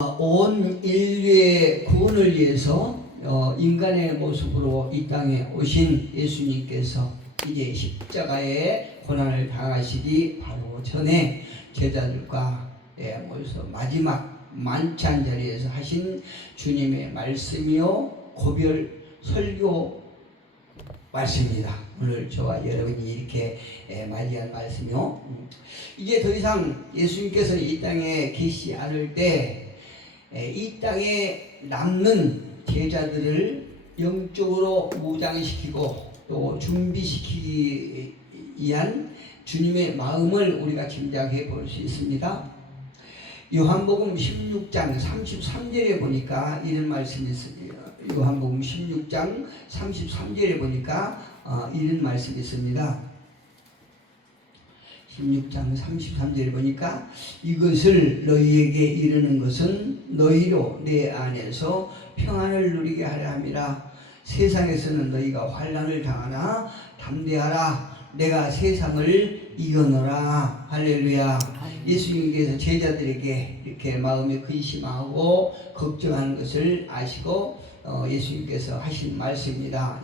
온 인류의 구원을 위해서 인간의 모습으로 이 땅에 오신 예수님께서 이제 십자가의 고난을 당하시기 바로 전에 제자들과 모여서 마지막 만찬 자리에서 하신 주님의 말씀이요 고별 설교 말씀입니다. 오늘 저와 여러분이 이렇게 맞이한 말씀이요. 이제 더 이상 예수님께서 이 땅에 계시지 않을 때 이 땅에 남는 제자들을 영적으로 무장시키고 또 준비시키기 위한 주님의 마음을 우리가 짐작해 볼 수 있습니다. 요한복음 16장 33절에 보니까 이런 말씀이 있습니다. 요한복음 16장 33절에 보니까 이런 말씀이 있습니다. 16장 33절에 보니까 이것을 너희에게 이르는 것은 너희로 내 안에서 평안을 누리게 하려 함이라. 세상에서는 너희가 환난을 당하나 담대하라. 내가 세상을 이겨노라. 할렐루야. 예수님께서 제자들에게 이렇게 마음에 근심하고 걱정하는 것을 아시고 예수님께서 하신 말씀입니다.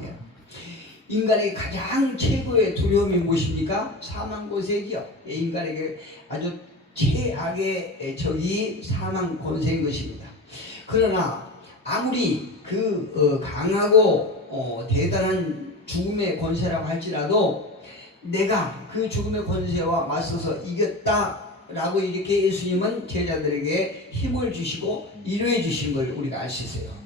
인간에게 가장 최고의 두려움이 무엇입니까? 사망 권세이죠. 인간에게 아주 최악의 적이 사망 권세인 것입니다. 그러나 아무리 강하고 대단한 죽음의 권세라고 할지라도 내가 그 죽음의 권세와 맞서서 이겼다라고 이렇게 예수님은 제자들에게 힘을 주시고 위로해 주신 걸 우리가 알 수 있어요.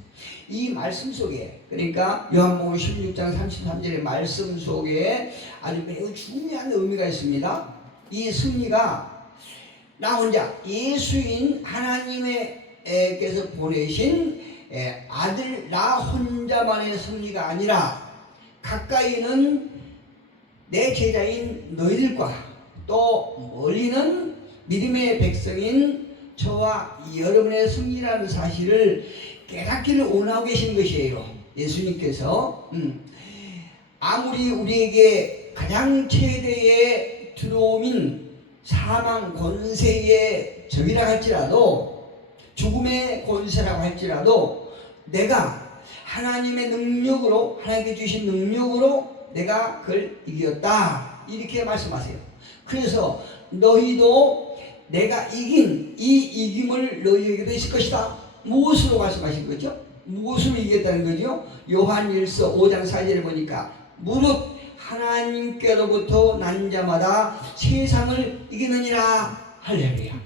이 말씀 속에, 그러니까 요한복음 16장 33절의 말씀 속에 아주 매우 중요한 의미가 있습니다. 이 승리가 나 혼자 예수인 하나님께서 보내신 아들 나 혼자만의 승리가 아니라 가까이는 내 제자인 너희들과 또 멀리는 믿음의 백성인 저와 여러분의 승리라는 사실을 깨닫기를 원하고 계신 것이에요. 예수님께서 아무리 우리에게 가장 최대의 두려움인 사망 권세의 적이라 할지라도 죽음의 권세라고 할지라도 내가 하나님의 능력으로 하나님께 주신 능력으로 내가 그걸 이겼다 이렇게 말씀하세요. 그래서 너희도 내가 이긴 이 이김을 너희에게도 있을 것이다. 무엇으로 말씀하신 거죠? 무엇으로 이겼다는 거죠? 요한일서 5장 4절에 보니까 무릇 하나님께로부터 난 자마다 세상을 이기느니라. 할렐루야.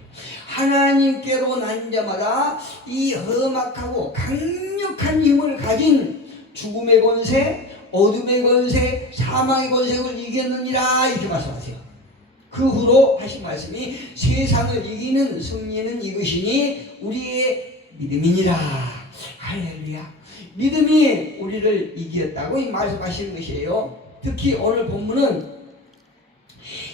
하나님께로 난 자마다 이 험악하고 강력한 힘을 가진 죽음의 권세, 어둠의 권세, 사망의 권세를 이겼느니라 이렇게 말씀하세요. 그 후로 하신 말씀이 세상을 이기는 승리는 이것이니 우리의 믿음이니라. 할렐루야. 믿음이 우리를 이겼다고 말씀하시는 것이에요. 특히 오늘 본문은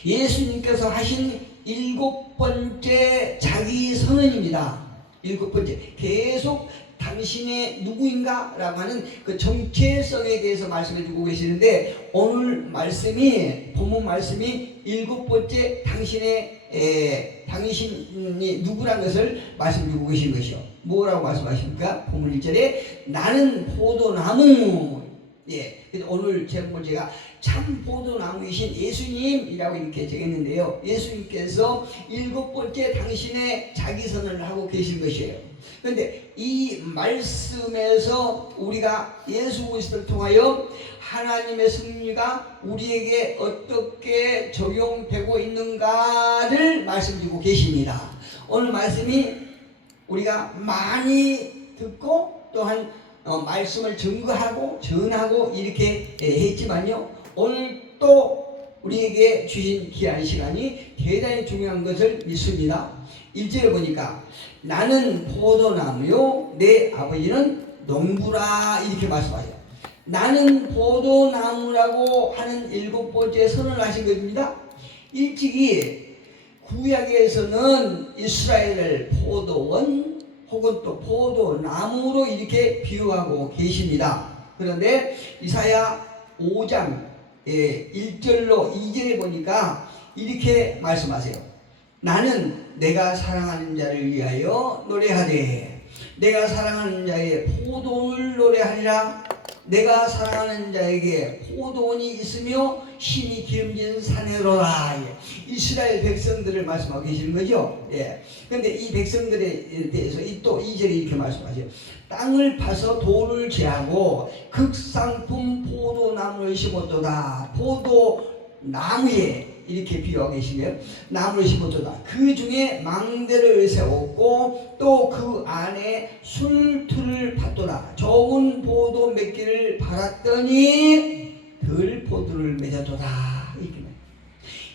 예수님께서 하신 7번째 자기 선언입니다. 7번째 계속 당신의 누구인가? 라고 하는 그 정체성에 대해서 말씀해 주고 계시는데 오늘 말씀이 본문 말씀이 7번째 당신이 누구란 것을 말씀해 주고 계신 것이요. 뭐라고 말씀하십니까? 본문 1절에 나는 포도나무. 그래서 오늘 제목을 제가 참 포도나무이신 예수님이라고 이렇게 적었는데요. 예수님께서 7번째 당신의 자기선언을 하고 계신 것이에요. 그런데 이 말씀에서 우리가 예수 그리스도를 통하여 하나님의 승리가 우리에게 어떻게 적용되고 있는가를 말씀드리고 계십니다. 오늘 말씀이 우리가 많이 듣고 또한 말씀을 증거하고 전하고 이렇게 했지만요. 오늘 또 우리에게 주신 귀한 시간이 대단히 중요한 것을 믿습니다. 1절에 보니까 나는 포도나무요 내 아버지는 농부라 이렇게 말씀하세요. 나는 포도나무라고 하는 7번째 선언을 하신 것입니다. 일찍이 구약에서는 이스라엘을 포도원 혹은 또 포도나무로 이렇게 비유하고 계십니다. 그런데 이사야 5장 1절로 2절에 보니까 이렇게 말씀하세요. 나는 내가 사랑하는 자를 위하여 노래하되 내가 사랑하는 자의 포도를 노래하리라. 내가 사랑하는 자에게 포도원이 있으며 신이 기름진 산으로라. 이스라엘 백성들을 말씀하고 계시는 거죠. 예. 근데 이 백성들에 대해서 또 2절에 이렇게 말씀하세요. 땅을 파서 돌을 제하고 극상품 포도나무를 심었도다. 포도나무에 이렇게 비유하고 계시네요. 나무를 심었도다. 그 중에 망대를 세웠고 또 그 안에 술틀을 팠도다. 좋은 포도 몇 개를 팔았더니 덜 포도를 맺었도다. 이렇게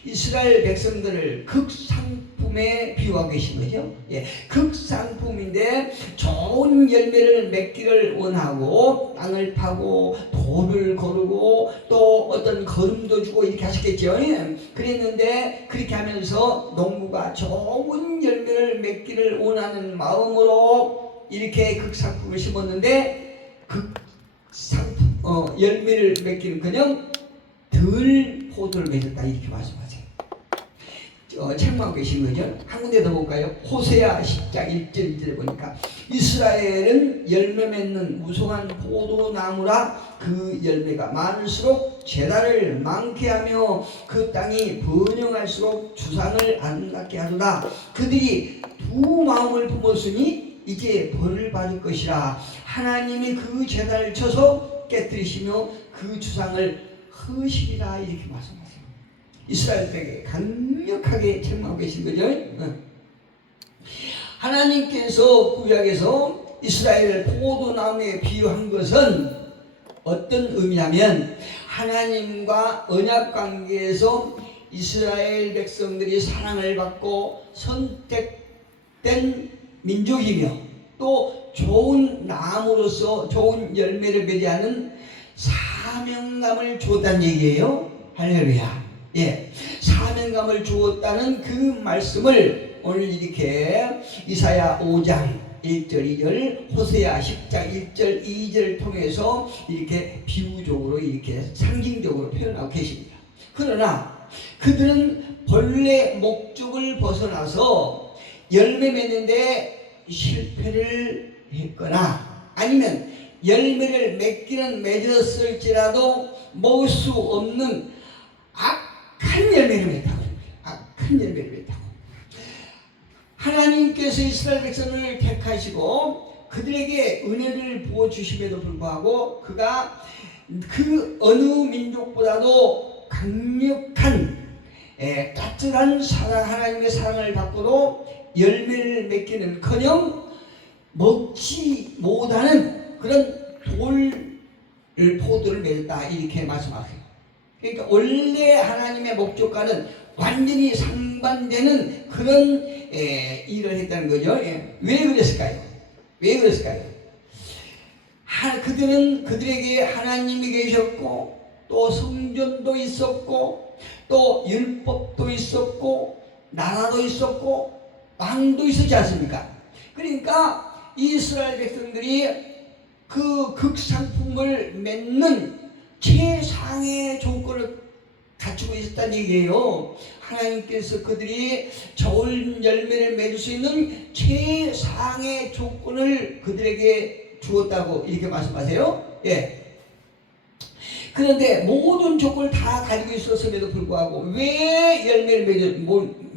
이스라엘 백성들을 극상품에 비유하고 계신 거죠. 예, 극상품인데 좋은 열매를 맺기를 원하고 땅을 파고 돌을 거르고 또 어떤 거름도 주고 이렇게 하셨겠죠. 예, 그랬는데 그렇게 하면서 농부가 좋은 열매를 맺기를 원하는 마음으로 이렇게 극상품을 심었는데 열매를 맺기는커녕 덜 포도를 맺었다 이렇게 말씀하세요. 책망하고 계신 거죠. 한 군데 더 볼까요? 호세아 10장 1절 2절에 보니까 이스라엘은 열매 맺는 무성한 포도나무라. 그 열매가 많을수록 재단을 많게 하며 그 땅이 번영할수록 주상을 아름답게 하도다. 그들이 두 마음을 품었으니 이제 벌을 받을 것이라. 하나님이 그 재단을 쳐서 깨뜨리시며 그 주상을 허시리라 이렇게 말씀하세요. 이스라엘에게 강력하게 책망하고 계신 거죠. 하나님께서 구약에서 이스라엘을 포도나무에 비유한 것은 어떤 의미냐면 하나님과 언약관계에서 이스라엘 백성들이 사랑을 받고 선택된 민족이며 또 좋은 나무로서 좋은 열매를 맺이하는 사명감을 주었다는 얘기예요. 할렐루야. 예, 사명감을 주었다는 그 말씀을 오늘 이렇게 이사야 5장 1절 2절 호세아 10장 1절 2절을 통해서 이렇게 비유적으로 이렇게 상징적으로 표현하고 계십니다. 그러나 그들은 본래 목적을 벗어나서 열매 맺는데 실패를 했거나 아니면 열매를 맺기는 맺었을지라도 먹을 수 없는 악한 열매를 맺다고 합니다. 악한 열매를 맺다고. 하나님께서 이스라엘 백성을 택하시고 그들에게 은혜를 부어주심에도 불구하고 그가 그 어느 민족보다도 강력한 따뜻한 사랑, 하나님의 사랑을 받고도 열매를 맺기는커녕 먹지 못하는 그런 포도를 맺었다 이렇게 말씀하세요. 그러니까 원래 하나님의 목적과는 완전히 상반되는 그런 일을 했다는 거죠. 왜 그랬을까요? 왜 그랬을까요? 그들은 그들에게 하나님이 계셨고 또 성전도 있었고 또 율법도 있었고 나라도 있었고 왕도 있었지 않습니까? 그러니까 이스라엘 백성들이 그 극상품을 맺는 최상의 조건을 갖추고 있었다는 얘기예요. 하나님께서 그들이 좋은 열매를 맺을 수 있는 최상의 조건을 그들에게 주었다고 이렇게 말씀하세요. 예. 그런데 모든 조건을 다 가지고 있었음에도 불구하고 왜 열매를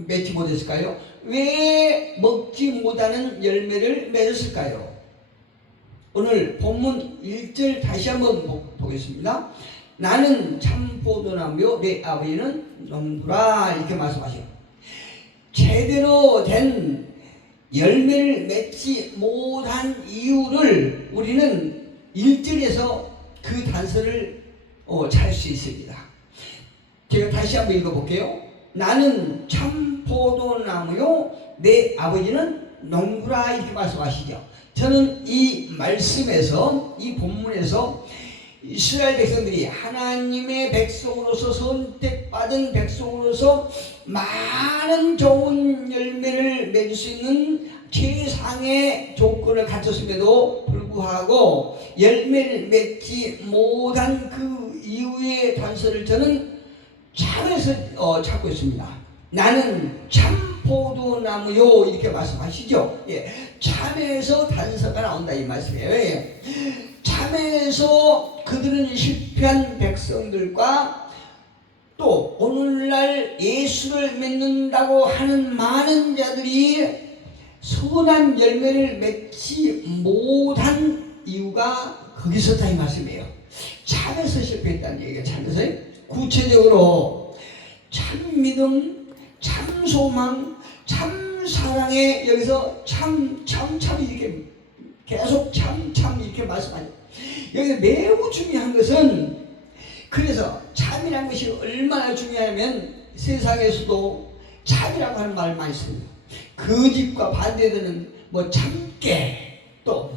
맺지 못했을까요? 왜 먹지 못하는 열매를 맺었을까요? 오늘 본문 1절 다시 한번 보겠습니다. 나는 참 포도나무요 내 아버지는 농부라 이렇게 말씀하셔요. 제대로 된 열매를 맺지 못한 이유를 우리는 1절에서 그 단서를 잘 수 있습니다. 제가 다시 한번 읽어볼게요. 나는 참 포도나무요 내 아버지는 농부라 이렇게 말씀하시죠. 저는 이 말씀에서 이 본문에서 이스라엘 백성들이 하나님의 백성으로서 선택받은 백성으로서 많은 좋은 열매를 맺을 수 있는 최상의 조건을 갖췄음에도 불구하고 열매를 맺지 못한 그 이유의 단서를 저는 참에서 찾고 있습니다. 나는 참 포도나무요 이렇게 말씀하시죠. 예, 참에서 단서가 나온다 이 말씀이에요. 예. 참에서 그들은 실패한 백성들과 또 오늘날 예수를 믿는다고 하는 많은 자들이 선한 열매를 맺지 못한 이유가 거기서 있다 이 말씀이에요. 참에서 실패했다는 얘기가 참에서. 구체적으로 참 믿음, 참 소망, 참 사랑에 여기서 참 이렇게 계속 참 이렇게 말씀하죠. 여기 매우 중요한 것은, 그래서 참이라는 것이 얼마나 중요하면 세상에서도 참이라고 하는 말을 많이 씁니다. 거짓과 반대되는 뭐 참깨, 또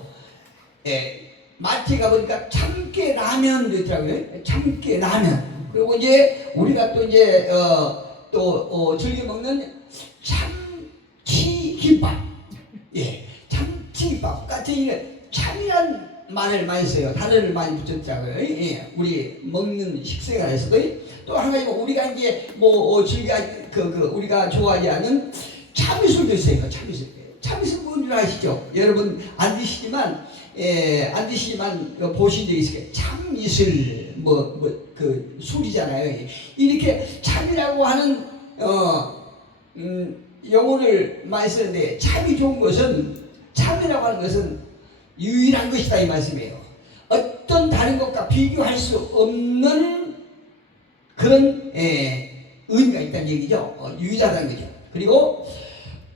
마트에 가보니까 참깨 라면도 있더라고요. 참깨 라면. 그리고 이제 우리가 또 이제 즐겨 먹는 참치김밥, 예, 참치김밥 같은 이런 참이란 말을 많이 써요. 단어를 많이 붙였더라고요. 예, 우리 먹는 식생활에서도. 또 한 가지 우리가 이제 즐겨 우리가 좋아하지 않은 참이슬도 있어요. 참이슬 뭔지 아시죠? 여러분 안 드시지만 보신 적 있을 거예요. 참이슬 그 술이잖아요. 이렇게 참이라고 하는 영혼을 많이 쓰는데, 참이 좋은 것은, 참이라고 하는 것은 유일한 것이다 이 말씀이에요. 어떤 다른 것과 비교할 수 없는 그런 의미가 있다는 얘기죠. 유일하다는 거죠. 그리고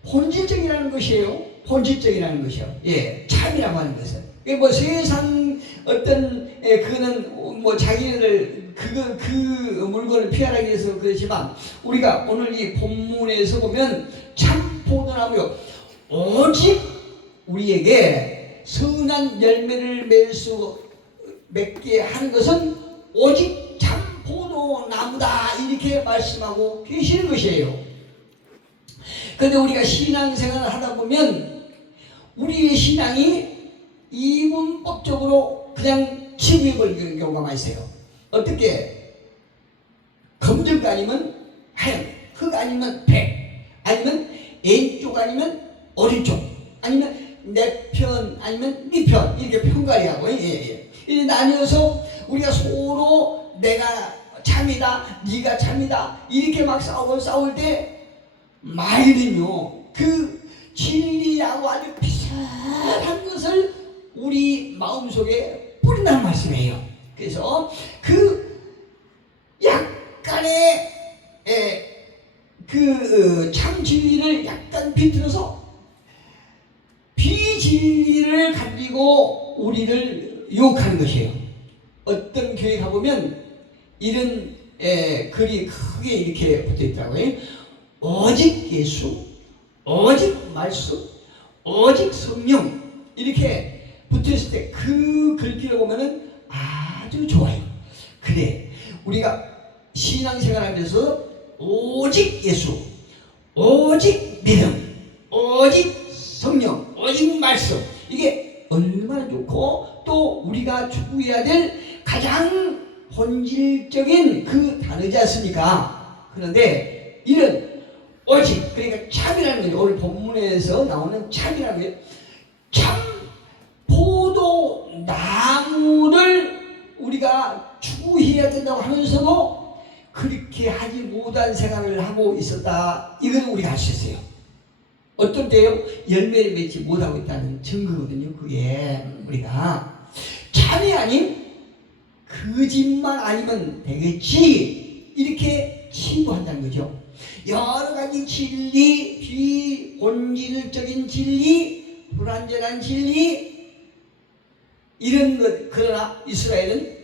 본질적이라는 것이에요. 본질적이라는 것이요. 예, 참이라고 하는 것은. 뭐 세상 어떤 그는 뭐 자기네들 그 물건을 피하기 위해서 그렇지만, 우리가 오늘 이 본문에서 보면 참 포도나무요, 오직 우리에게 선한 열매를 맺게 하는 것은 오직 참 포도나무다 이렇게 말씀하고 계시는 것이에요. 그런데 우리가 신앙생활을 하다 보면 우리의 신앙이 이분법적으로 그냥 치부해버리는 경우가 많이 있어요. 어떻게? 검정거 아니면 하얀, 흑 아니면 백, 아니면 왼쪽 아니면 오른쪽, 아니면 내 편 아니면 네 편, 이렇게 편가리하고 이렇게 나뉘어서 우리가 서로 내가 참이다, 네가 참이다 이렇게 막 싸울 때 말은요, 그 진리하고 아주 비슷한 것을 우리 마음속에 뿌린다는 말씀이에요. 그래서 그 약간의 참 진리를 약간 비틀어서 비진리를 가지고 우리를 유혹하는 것이에요. 어떤 교회 가보면 이런 글이 크게 이렇게 붙어있더라고요. 오직 예수, 오직 말씀, 오직 성령 이렇게 붙어있을 때 그 글귀를 보면은 아주 좋아요. 그래, 우리가 신앙생활하면서 오직 예수, 오직 믿음, 오직 성령, 오직 말씀, 이게 얼마나 좋고, 또 우리가 추구해야 될 가장 본질적인 그 단어지 않습니까? 그런데 이런 오직, 그러니까 참이라는 거죠. 오늘 본문에서 나오는 참이라는 거예요. 참 포도나무를 우리가 추구해야 된다고 하면서도 그렇게 하지 못한 생활을 하고 있었다. 이걸 우리가 알 수 있어요. 어떤 때요? 열매를 맺지 못하고 있다는 증거거든요. 그게 우리가 참이 아닌 거짓말 아니면 되겠지 이렇게 치부한다는 거죠. 여러 가지 진리, 비본질적인 진리, 불완전한 진리 이런 것. 그러나 이스라엘은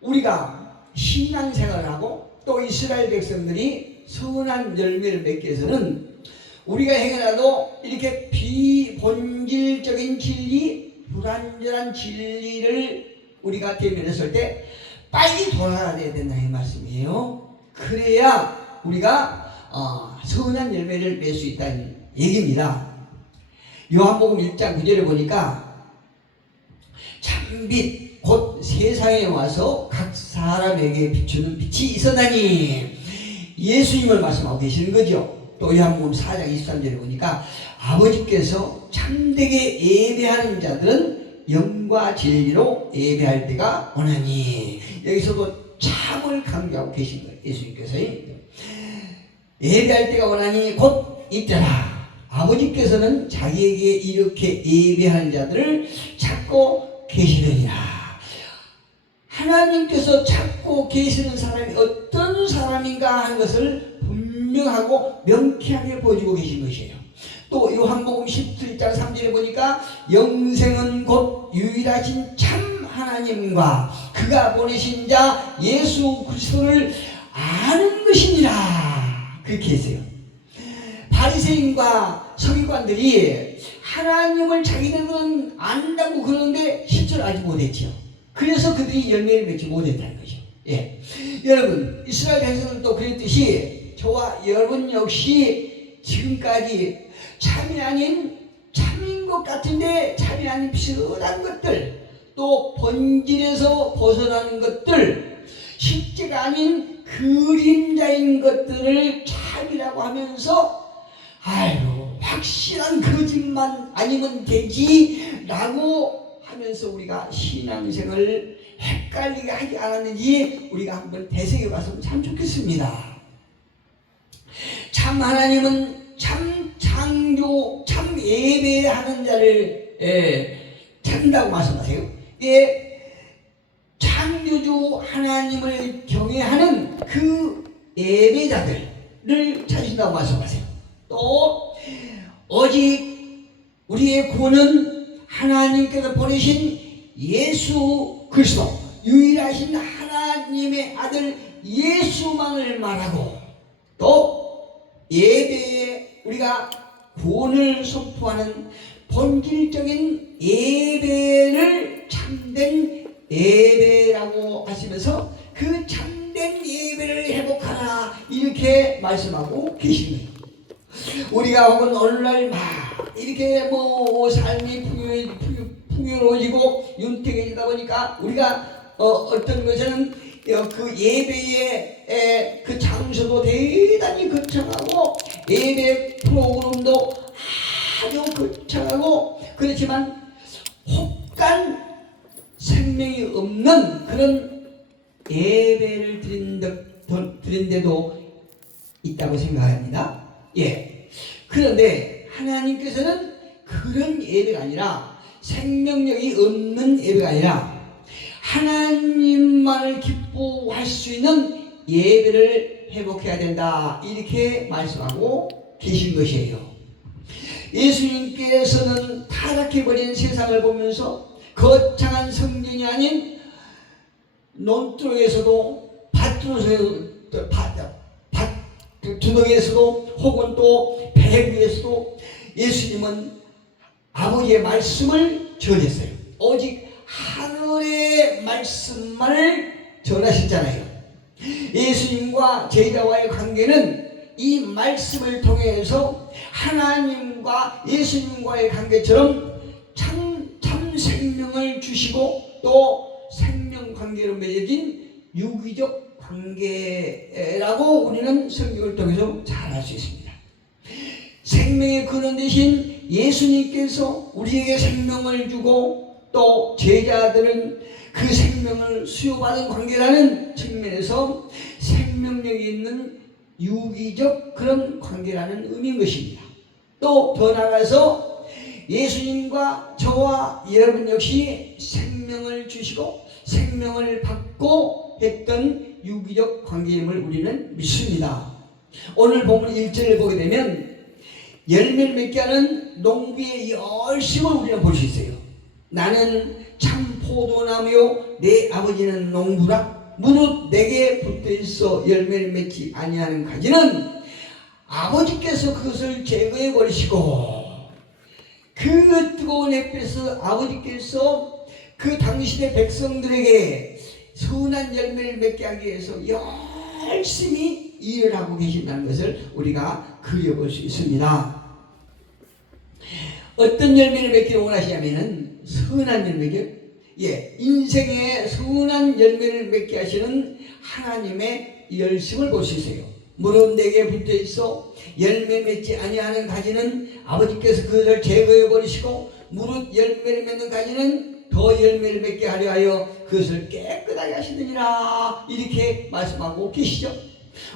우리가 신앙생활을 하고 또 이스라엘 백성들이 선한 열매를 맺기 위해서는 우리가 행여라도 이렇게 비본질적인 진리, 불완전한 진리를 우리가 대면했을 때 빨리 돌아야 된다 이 말씀이에요. 그래야 우리가 선한 열매를 맺을 수 있다는 얘기입니다. 요한복음 1장 9절에 보니까 참빛 곧 세상에 와서 각 사람에게 비추는 빛이 있었나니 예수님을 말씀하고 계시는 거죠. 또 요한복음 4장 23절에 보니까 아버지께서 참되게 예배하는 자들은 영과 진리로 예배할 때가 오나니, 여기서도 참을 강조하고 계신 거예요. 예수님께서 예배할 때가 오나니 곧 이때라. 아버지께서는 자기에게 이렇게 예배하는 자들을 찾고 계시느니라. 하나님께서 찾고 계시는 사람이 어떤 사람인가 하는 것을 분명하고 명쾌하게 보여주고 계신 것이에요. 또 요한복음 17장 3절에 보니까 영생은 곧 유일하신 참 하나님과 그가 보내신 자 예수 그리스도를 아는 것이니라. 그렇게 했어요. 바리새인과 서기관들이 하나님을 자기들은 안다고 그러는데 실제로 알지 못했죠. 그래서 그들이 열매를 맺지 못했다는 거죠. 예. 여러분, 이스라엘 백성들도 그랬듯이 저와 여러분 역시 지금까지 참이 아닌 참인 것 같은데 참이 아닌 비슷한 것들, 또 본질에서 벗어나는 것들, 실제가 아닌 그림자인 것들을 참이라고 하면서 아이고 확실한 거짓만 아니면 되지 라고 하면서 우리가 신앙생활을 헷갈리게 하지 않았는지 우리가 한번 되새겨 봤으면 참 좋겠습니다. 참 하나님은 참 창조, 참 예배하는 자를 찾는다고 말씀하세요. 창조주 하나님을 경외하는 그 예배자들을 찾으신다고 말씀하세요. 또 오직 우리의 구원은 하나님께서 보내신 예수 그리스도, 유일하신 하나님의 아들 예수만을 말하고, 또 예배에 우리가 구원을 선포하는 본질적인 예배를 참된 예배라고 하시면서 그 참된 예배를 회복하라 이렇게 말씀하고 계십니다. 우리가 혹은 오늘날 막 이렇게 뭐 삶이 풍요로워지고 윤택해지다 보니까 우리가 어떤 것은 그 예배의 그 장소도 대단히 거창하고 예배 프로그램도 아주 거창하고, 그렇지만 혹간 생명이 없는 그런 예배를 드린 데도 있다고 생각합니다. 예. 그런데 하나님께서는 그런 예배가 아니라, 생명력이 없는 예배가 아니라 하나님만을 기뻐할 수 있는 예배를 회복해야 된다 이렇게 말씀하고 계신 것이에요. 예수님께서는 타락해버린 세상을 보면서 거창한 성전이 아닌 논두렁에서도 밭두덩에서도 혹은 또 배 위에서도 예수님은 아버지의 말씀을 전했어요. 오직 하늘의 말씀만을 전하셨잖아요. 예수님과 제자와의 관계는 이 말씀을 통해서 하나님과 예수님과의 관계처럼 참 생명을 주시고 또 생명 관계로 맺어진 유기적 관계라고 우리는 성경을 통해서 잘 알 수 있습니다. 생명의 근원 되신 예수님께서 우리에게 생명을 주고 또 제자들은 그 생명을 수요받은 관계라는 측면에서 생명력이 있는 유기적 그런 관계라는 의미인 것입니다. 또 더 나아가서 예수님과 저와 여러분 역시 생명을 주시고 생명을 받고 했던 유기적 관계임을 우리는 믿습니다. 오늘 본문 1절을 보게 되면 열매를 맺게 하는 농부의 열심을 우리는 볼 수 있어요. 나는 참 포도나무요 내 아버지는 농부라. 무릇 내게 붙어있어 열매를 맺지 아니하는 가지는 아버지께서 그것을 제거해 버리시고, 그 뜨거운 햇빛에서 아버지께서 그 당신의 백성들에게 선한 열매를 맺게 하기 위해서 열심히 일을 하고 계신다는 것을 우리가 그려볼 수 있습니다. 어떤 열매를 맺기를 원하시냐면은 선한 열매죠. 인생의 선한 열매를 맺게 하시는 하나님의 열심을 볼 수 있어요. 무릇 내게 붙어 있어 열매 맺지 아니하는 가지는 아버지께서 그것을 제거해 버리시고 무릇 열매를 맺는 가지는 더 열매를 맺게 하려 하여 그것을 깨끗하게 하시느니라. 이렇게 말씀하고 계시죠.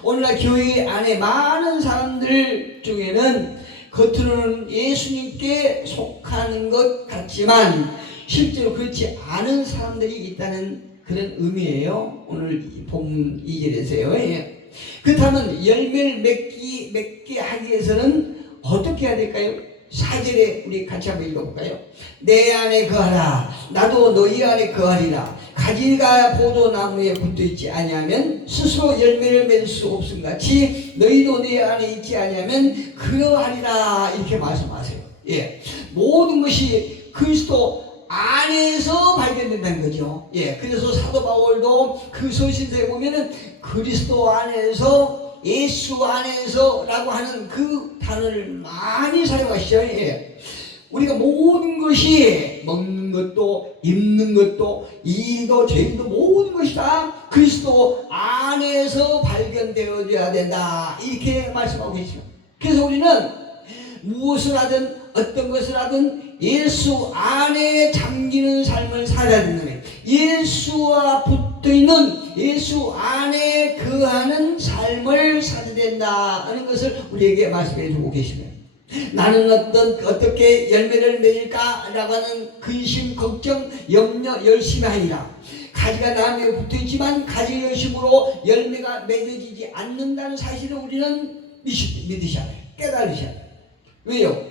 오늘날 교회 안에 많은 사람들 중에는 겉으로는 예수님께 속하는 것 같지만 실제로 그렇지 않은 사람들이 있다는 그런 의미예요. 오늘 본 2절에서요. 예. 그렇다면 열매를 맺게 하기 위해서는 어떻게 해야 될까요? 4절에 우리 같이 한번 읽어볼까요? 내 안에 거하라 나도 너희 안에 거하리라. 가지가 포도나무에 붙어있지 아니하면 스스로 열매를 맺을 수 없음 같이 너희도 내 안에 있지 아니하면 그러하리라. 이렇게 말씀하세요. 예. 모든 것이 그리스도 안에서 발견된다는 거죠. 예. 그래서 사도 바울도 그 서신서에 보면은 그리스도 안에서 예수 안에서 라고 하는 그 단어를 많이 사용하시죠. 예. 우리가 모든 것이 먹는 것도 입는 것도 일도 죄인도 모든 것이 다 그리스도 안에서 발견되어야 된다. 이렇게 말씀하고 계시죠. 그래서 우리는 무엇을 하든 어떤 것을 하든 예수 안에 잠기는 삶을 살아야 된다. 예수와 붙어있는 예수 안에 거하는 삶을 살아야 된다 하는 것을 우리에게 말씀해 주고 계시네요. 나는 어떻게 열매를 맺을까 라고 하는 근심, 걱정, 염려, 열심히 하니라. 가지가 나무에 붙어있지만 가지 열심으로 열매가 맺어지지 않는다는 사실을 우리는 믿으셔야 돼요. 깨달으셔야 돼요. 왜요?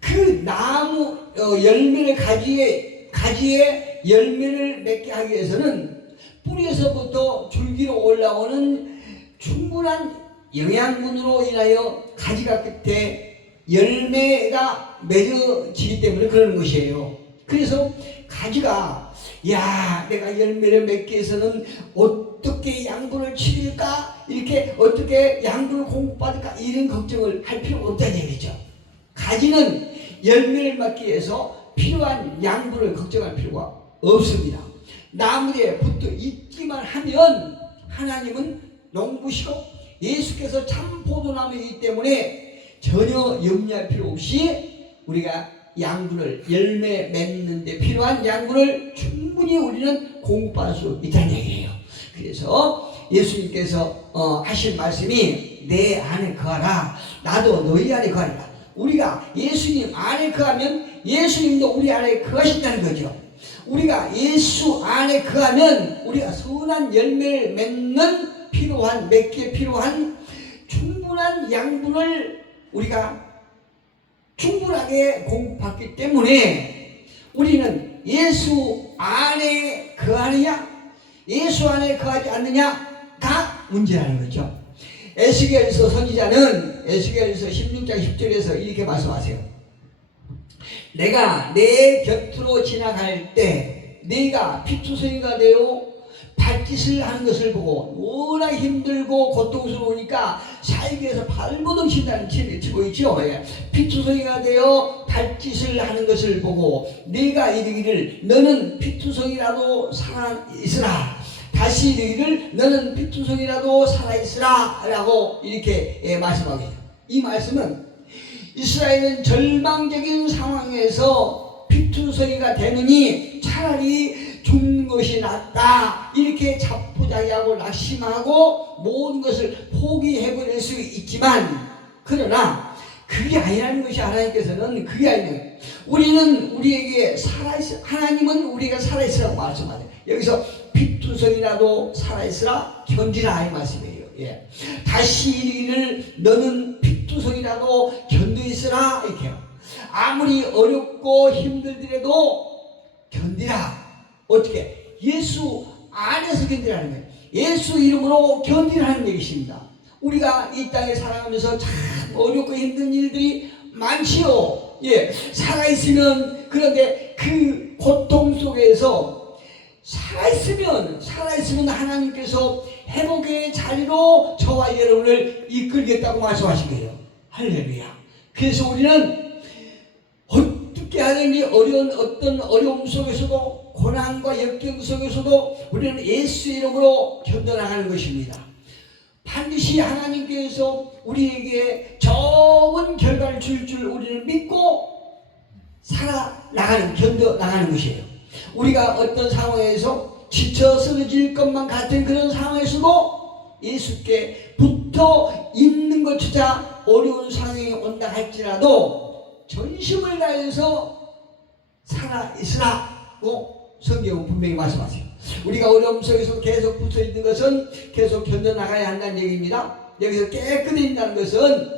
그 나무 열매를 가지에 열매를 맺게 하기 위해서는 뿌리에서부터 줄기로 올라오는 충분한 영양분으로 인하여 가지가 끝에 열매가 맺어지기 때문에 그러는 것이에요. 그래서 가지가 내가 열매를 맺기 위해서는 어떻게 양분을 치울까? 이렇게 어떻게 양분을 공급받을까? 이런 걱정을 할 필요가 없다는 얘기죠. 가지는 열매를 맺기 위해서 필요한 양분을 걱정할 필요가 없습니다. 나무에 붙어 있기만 하면 하나님은 농부시고 예수께서 참 포도나무이기 때문에 전혀 염려할 필요 없이 우리가 양분을 열매 맺는 데 필요한 양분을 충분히 우리는 공급받을 수 있다는 얘기예요. 그래서 예수님께서 하신 말씀이 내 안에 거하라 나도 너희 안에 거하리라. 우리가 예수님 안에 거하면 예수님도 우리 안에 거하신다는 거죠. 우리가 예수 안에 거하면 우리가 선한 열매를 맺기에 필요한 충분한 양분을 우리가 충분하게 공급받기 때문에 우리는 예수 안에 거하느냐 예수 안에 거하지 않느냐가 문제라는 거죠. 에스겔서 선지자는 에스겔서 16장 10절에서 이렇게 말씀하세요. 내가 내 곁으로 지나갈 때 네가 피투성이가 되어 발짓을 하는 것을 보고 워낙 힘들고 고통스러우니까 살기 위해서 발버둥 친다는 책을 치고 있죠. 피투성이가 되어 발짓을 하는 것을 보고 네가 이르기를 너는 피투성이라도 살아있으라. 다시 이르기를 너는 피투성이라도 살아있으라 라고 이렇게 말씀하고 있어요. 이 말씀은 이스라엘은 절망적인 상황에서 피투성이가 되느니 차라리 죽는 것이 낫다 이렇게 자포자기하고 낙심하고 모든 것을 포기해버릴 수 있지만 그러나 그게 아니라는 것이 하나님께서는 그게 아니에요. 우리에게 살아있어 하나님은 우리가 살아있으라고 말씀하세요. 여기서 피투성이라도 살아있으라 견디라 이 말씀이에요. 예. 다시 이르기를 너는 피투성이라도 견뎌있으라 이렇게 아무리 어렵고 힘들더라도 견디라. 어떻게? 예수 안에서 견디라는 거예요. 예수 이름으로 견디라는 얘기입니다. 우리가 이 땅에 살아가면서 참 어렵고 힘든 일들이 많지요. 예, 살아있으면 그런데 그 고통 속에서 살아있으면 하나님께서 회복의 자리로 저와 여러분을 이끌겠다고 말씀하신 거예요. 할렐루야. 그래서 우리는 어떻게 하든지 어떤 어려움 속에서도 고난과 역경 속에서도 우리는 예수 이름으로 견뎌나가는 것입니다. 반드시 하나님께서 우리에게 좋은 결과를 줄 우리는 믿고 살아나가는, 견뎌나가는 것이에요. 우리가 어떤 상황에서 지쳐 쓰러질 것만 같은 그런 상황에서도 예수께 붙어 있는 것조차 어려운 상황이 온다 할지라도 전심을 다해서 살아있으라고 성경은 분명히 말씀하세요. 우리가 어려움 속에서 계속 붙어 있는 것은 계속 견뎌나가야 한다는 얘기입니다. 여기서 깨끗이 있다는 것은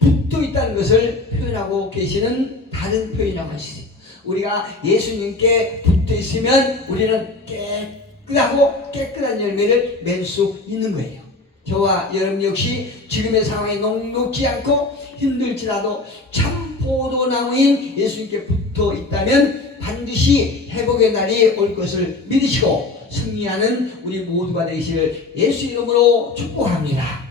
붙어 있다는 것을 표현하고 계시는 다른 표현이라고 하시죠. 우리가 예수님께 붙어 있으면 우리는 깨끗하고 깨끗한 열매를 맺을 수 있는 거예요. 저와 여러분 역시 지금의 상황이 녹록지 않고 힘들지라도 참 포도나무인 예수님께 붙어 있다면 반드시 회복의 날이 올 것을 믿으시고 승리하는 우리 모두가 되시를 예수 이름으로 축복합니다.